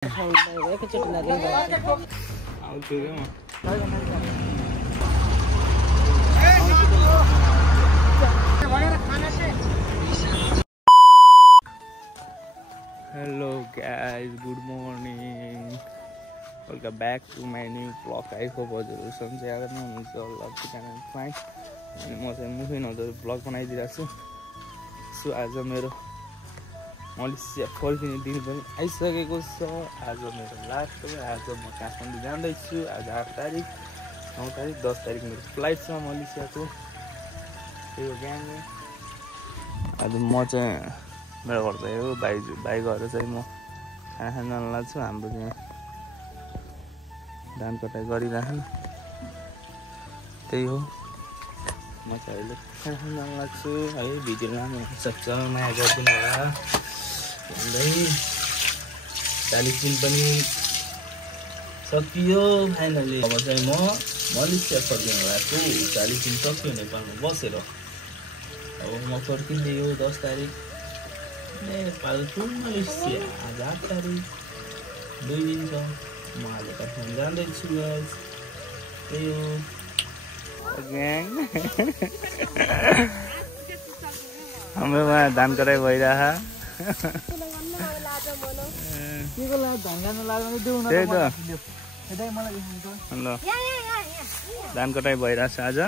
Hello guys, good morning. Welcome back to my new vlog. I hope हजुरहरु सन्चै आएर नै हुनुहुन्छ होला किनभने फाइन अनि म चाहिँ मुफिन हजुरहरु भ्लग बनाइदिरहेको छु। सो आज मेरो मलेसिया फर्किने दिन पनि आइसकेको छ। आज मेरो लास्ट हो। आज म काठमाडौँ जाँदै छु। आज 8 तारिक 9 तारिक 10 तारिक मेरो फ्लाइट छ मलेसियाको। त्यो ग्याङ आज म चाहिँ मेरो घर चाहिँ हो बाइक गएर चाहिँ म खाना खान लाग्छु। हाम्रो यहाँ धान कटाइ गरिराख्नु त्यही हो। म चाहिँ अहिले खाना खान लाग्छु है। भिडियो लामो हुनसक्छ, माया गरिदिनु होला। भन्दै 40 दिन पनि सकियो फाइनली। अब चाहिँ म मलेसिया फर्किनु लाग्छु। 40 दिन सक्यो नेपालमा बसेर। अब म फर्किँदै हो 10 तारिक नेपाल टु मलेसिया। आज 8 तारिक 2 दिन छ। म आज काठमाडौँ जाँदैछु गाइस। त्यही हो ग्याङ। हाम्रोमा धान कटाइ भइरह। धान कटाइ भइरहेछ आज।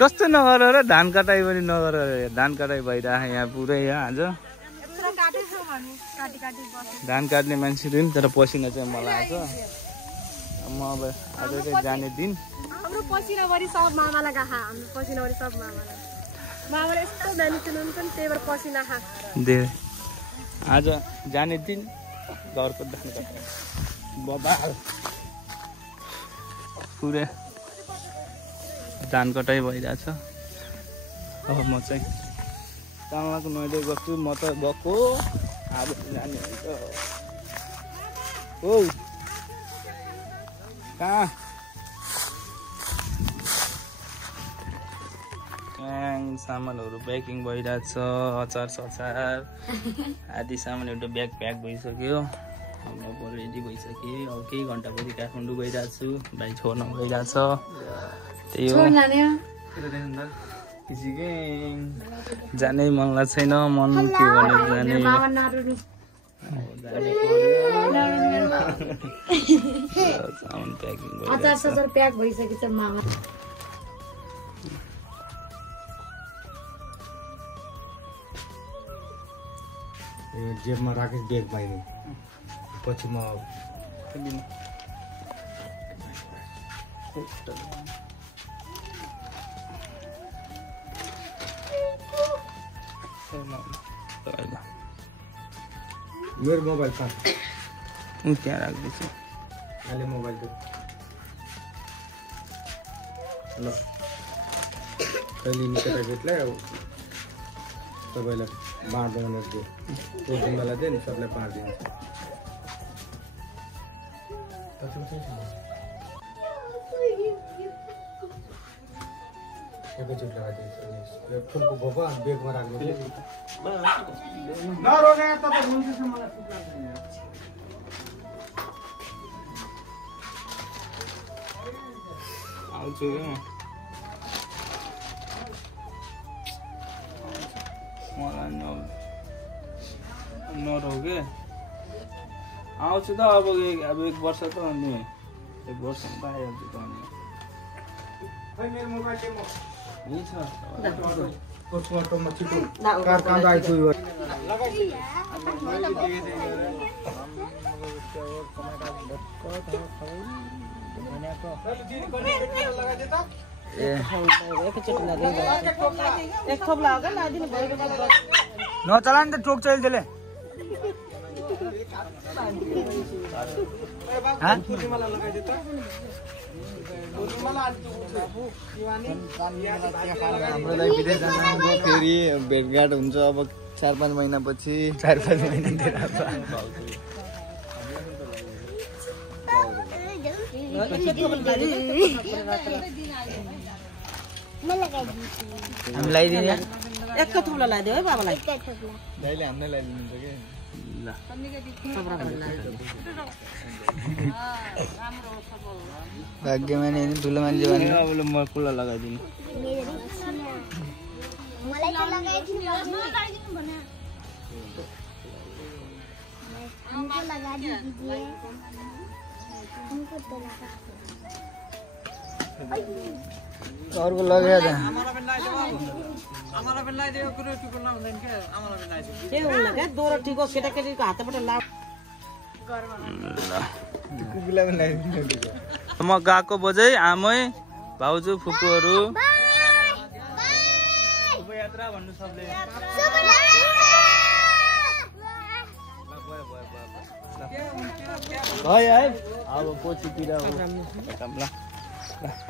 कस्तो नगर र धान कटाइ पनि नगर। धान कटाइ भइरह यहाँ पुरै यहाँ आज। धान काट्ने मान्छेले पनि तर पसिना चाहिँ मलाई आएको। म अब आज चाहिँ जाने दिन। हाम्रो पसिनाभरि सब मामालाई गाहा। हाम्रो पसिनाभरि सब मामालाई। मामाले यस्तो मेहनत पनि त्यही भएर पसिना खा दे। आज जाने दिन घरको धान कटाइ बबाल पुरै धान कटाइ भइरहेछ। अब म चाहिँ तामाको नैले गर्छु। म त गएको अब जाने हुन्छ। ओ कहाँ सामानहरू प्याकिङ भइरहेछ। अचार सचार आदि सामानहरू ब्याग प्याक भइसक्यो। अब रेडी भइसक्यो। अब केही घन्टापछि काठमाडौँ गइरहेको छु। भाइ छोड्न गइरहेछ। त्यही हो। जानै मन लाग्छ छैन। मन के भने जाने अचार सचार प्याक भइसकेछ मामा। जेबमा राखेँ ब्याग पाइने पछि म मेरो मोबाइल कहाँ त्यहाँ राख्दैछु। अहिले मोबाइल त ल कहिले केटाकेटीलाई तपाईँलाई बाँड्दैन दियो। त्यो जिम्मेलाई दियो नि सबलाई बाँडिदिन्छ। एकैचोटि लगाइदिन्छ। फुलको घोपा बेगमा राख्दिन्छ। आउँछु मलाई नरोके आउँछु त। अब 1 वर्ष त अनि 1 वर्षमा त आइहाल्छु त। अनि मेरो मोबाइल के म यही छ कसको अटोमा छिटो कार काम आइपुग्यो। नचला नि त टोक चाहिँ त्यसले। हामीलाई विदेश जानु फेरि भेटघाट हुन्छ। अब 4-5 महिनापछि 4-5 महिनातिर हामी लगाइदिने एक थुप्रो लगाइदियो है बाबालाई दाइले हामीलाई लगाइदिनुहुन्छ के ल भाग्यमा नि ठुलो मान्छे भने अब म कुला लगाइदिनु मलाई त लगाइदिनु भने हमको लगा दीजिए हमको तो लगा अर्को लगायो त आमालाई पनि लगाइदियो कुरो के गर्न हुँदैन के आमालाई पनि लगाइदियो के हुन्न क्या दोरो टिको केटाकेटीको हातबाट लाउ कुकुरलाई पनि लगाइदिनु म गएको बोजै आमै भाउजू फुपूहरू यात्रा भन्नु सबले है है अब पछितिर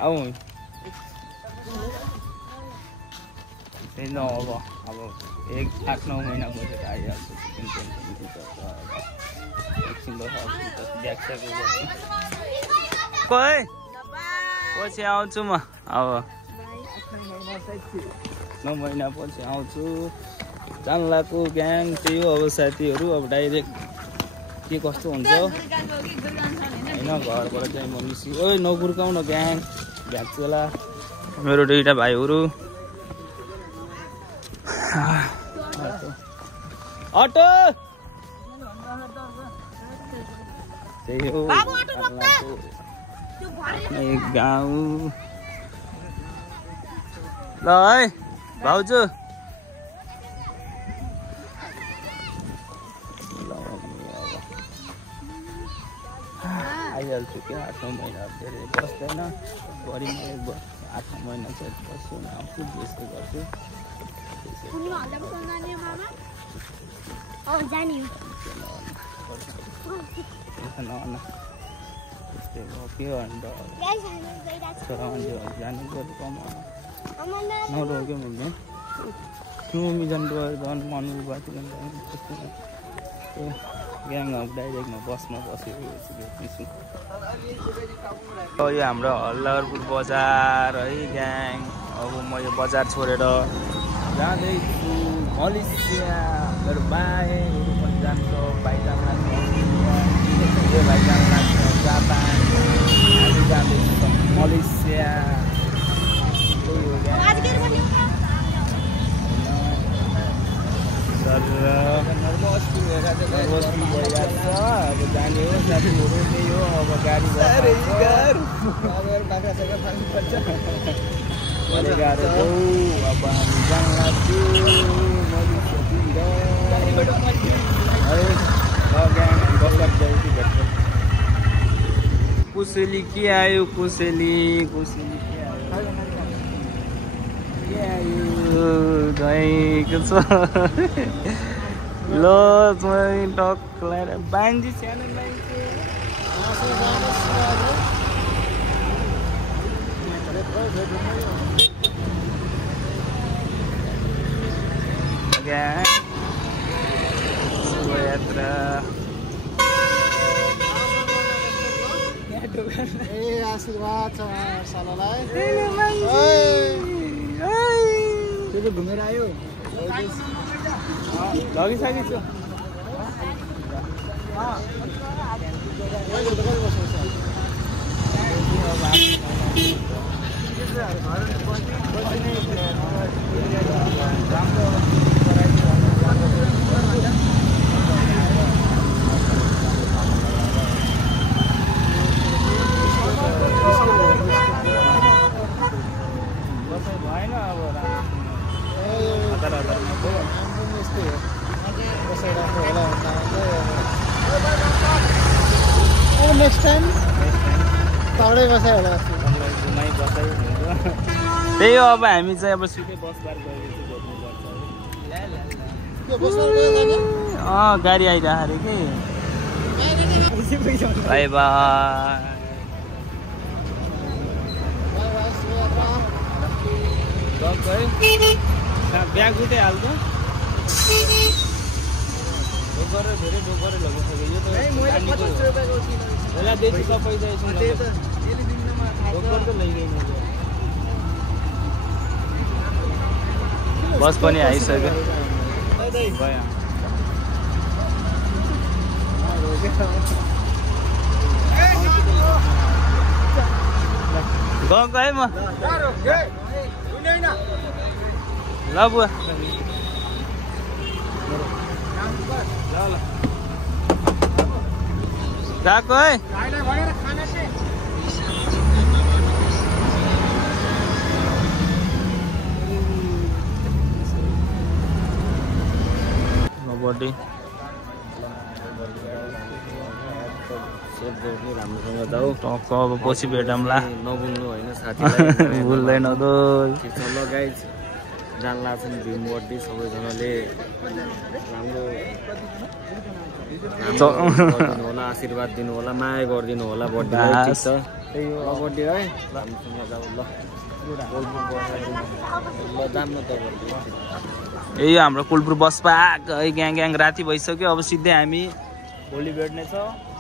आऊ त्यही न अब 8-9 महिना बसेर आइहाल्छ पछि आउँछु म अब 9 महिना पछि आउँछु चान्लाको ग्याङ त्यही हो अब साथीहरू अब डाइरेक्ट के कस्तो हुन्छ होइन घरबाट चाहिँ म निस्कि ओइ नगुर्काउ न ग्याङ भ्याक्चेला मेरो 2टा भाइहरू अटो त्यही हो गाउँ ल है भाउजू आइहाल्छु क्या 8-9 महिना धेरै बस्दैन बढी 8-9 महिना चाहिँ बस्छु आउँछु त्यस्तो गर्छु त्यस्तै हो के अन्त छोरा मान्छेहरू जानु गयो कमाउनु नरोक्यो मैले मम्मी झन् मनु बाटो त्यस्तो ग्याङ अब डाइरेक्टमा बसमा बसेको यो हाम्रो हल्लरपुर बजार है ग्याङ अब म यो बजार छोडेर जाँदैछु मलेसिया मेरो भाइहरू पनि जान्छ भाइ जानु लाग्छ यो भाइ जानु लाग्छ जापान हामी जाँदैछु मलेसिया अब जाने हो साथीहरू त्यही हो अब गाडी गाह्रो हो अब हामी जान लाग्छौँ कुसेली के आयो कुसेली के आयो गएको छ ल टक लगाएर बान्जी सानो यात्रा आशीर्वाद छ सालालाई घुमेर आयो लगिसकेको छु भएन अब नेक्स्ट टाइम तलै बसाइ होला त्यही हो अब हामी चाहिँ अब सुकै बसबार गएर गाडी आइरहेको अरे कि बाई बाई ब्याग उठाइहाल्छ डोकर धेरै लगिसक्यो यो त पैसा बस पनि आइसक्यो गएको है म ल बुवा गएको है बर्थडे राम्रोसँग जाऊ टक्क अब पछि भेटौँला नबुल्नु होइन साथीलाई भुल्दैन त ठिक छ ल गाइज जान लाग्छ नि भीम बर्थडे सबैजनाले राम्रो गरिदिनु होला आशीर्वाद दिनु होला माया गरिदिनु होला बर्थडे ठिक छ त्यही हो बर्थडे है राम्रोसँग जाऊ ल ल जाम न त यही हाम्रो कुलपुर बस पार्क है ग्याङ राति भइसक्यो अब सिधै हामी भोलि भेट्ने छ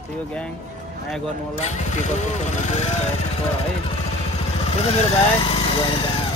त्यो ग्याङ माया गर्नु होला के कस्तो है त्यो त मेरो भाइ